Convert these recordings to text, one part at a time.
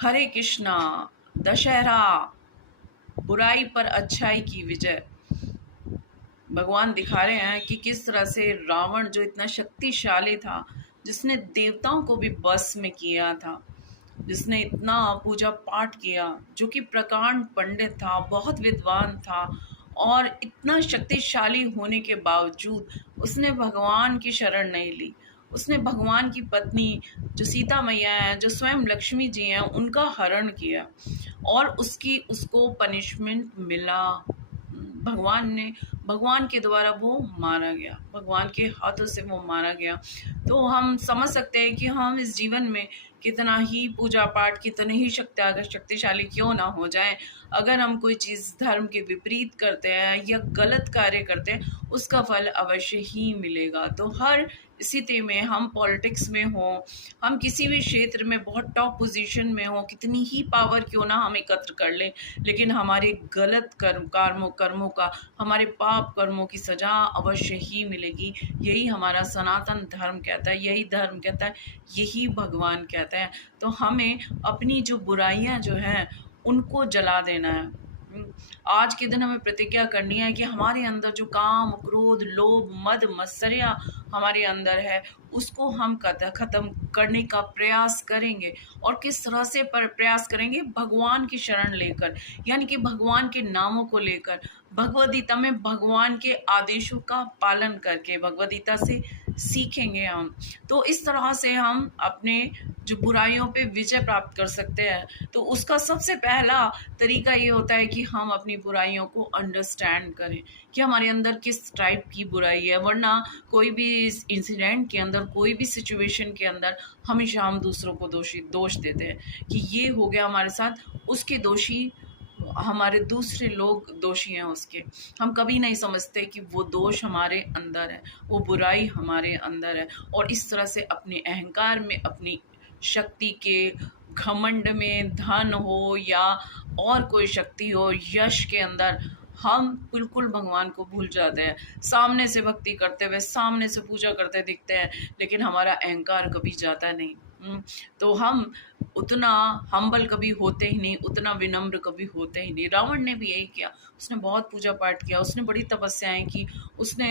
हरे कृष्णा। दशहरा, बुराई पर अच्छाई की विजय। भगवान दिखा रहे हैं कि किस तरह से रावण जो इतना शक्तिशाली था, जिसने देवताओं को भी बस में किया था, जिसने इतना पूजा पाठ किया, जो कि प्रकांड पंडित था, बहुत विद्वान था, और इतना शक्तिशाली होने के बावजूद उसने भगवान की शरण नहीं ली। उसने भगवान की पत्नी जो सीता मैया है, जो स्वयं लक्ष्मी जी हैं, उनका हरण किया और उसको पनिशमेंट मिला। भगवान के द्वारा वो मारा गया, भगवान के हाथों से वो मारा गया। तो हम समझ सकते हैं कि हम इस जीवन में कितना ही पूजा पाठ, कितने ही शक्तिशाली क्यों ना हो जाए, अगर हम कोई चीज़ धर्म के विपरीत करते हैं या गलत कार्य करते हैं, उसका फल अवश्य ही मिलेगा। तो हर स्थिति में, हम पॉलिटिक्स में हो, हम किसी भी क्षेत्र में बहुत टॉप पोजीशन में हो, कितनी ही पावर क्यों ना हम एकत्र कर लें, लेकिन हमारे गलत कर्मों का, हमारे पाप कर्मों की सजा अवश्य ही मिलेगी। यही हमारा सनातन धर्म कहता है, यही धर्म कहता है, यही भगवान कहता है। तो हमें अपनी जो बुराइयां जो हैं उनको जला देना है। आज के दिन हमें प्रतिज्ञा करनी है कि हमारे अंदर जो काम, क्रोध, लोभ, मद, मत्सर्या हमारे अंदर है, उसको हम खत्म करने का प्रयास करेंगे। और किस तरह से प्रयास करेंगे? भगवान की शरण लेकर, यानी कि भगवान के नामों को लेकर, भगवद गीता में भगवान के आदेशों का पालन करके, भगवद गीता से सीखेंगे हम। तो इस तरह से हम अपने जो बुराइयों पे विजय प्राप्त कर सकते हैं। तो उसका सबसे पहला तरीका ये होता है कि हम अपनी बुराइयों को अंडरस्टैंड करें कि हमारे अंदर किस टाइप की बुराई है। वरना कोई भी इंसिडेंट के अंदर, कोई भी सिचुएशन के अंदर हमेशा हम दूसरों को दोष देते हैं कि ये हो गया हमारे साथ, उसके दोषी हमारे दूसरे लोग दोषी हैं उसके। हम कभी नहीं समझते कि वो दोष हमारे अंदर है, वो बुराई हमारे अंदर है। और इस तरह से अपने अहंकार में, अपनी शक्ति के घमंड में, धन हो या और कोई शक्ति हो, यश के अंदर हम बिल्कुल भगवान को भूल जाते हैं। सामने से भक्ति करते हुए, सामने से पूजा करते दिखते हैं, लेकिन हमारा अहंकार कभी जाता नहीं। तो हम उतना हम्बल कभी होते ही नहीं, उतना विनम्र कभी होते ही नहीं। रावण ने भी यही किया, उसने बहुत पूजा पाठ किया, उसने बड़ी तपस्याएं की, उसने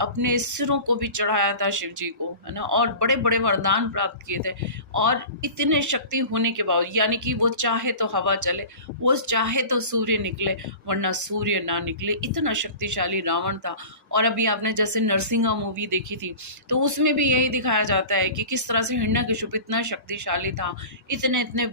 अपने सिरों को भी चढ़ाया था शिव जी को, है ना, और बड़े बड़े वरदान प्राप्त किए थे। और इतने शक्ति होने के बावजूद, यानी कि वो चाहे तो हवा चले, वो चाहे तो सूर्य निकले, वरना सूर्य ना निकले, इतना शक्तिशाली रावण था। और अभी आपने जैसे नरसिंहा मूवी देखी थी, तो उसमें भी यही दिखाया जाता है कि किस तरह से हिरण्यकशिपु इतना शक्तिशाली था, इतने इतने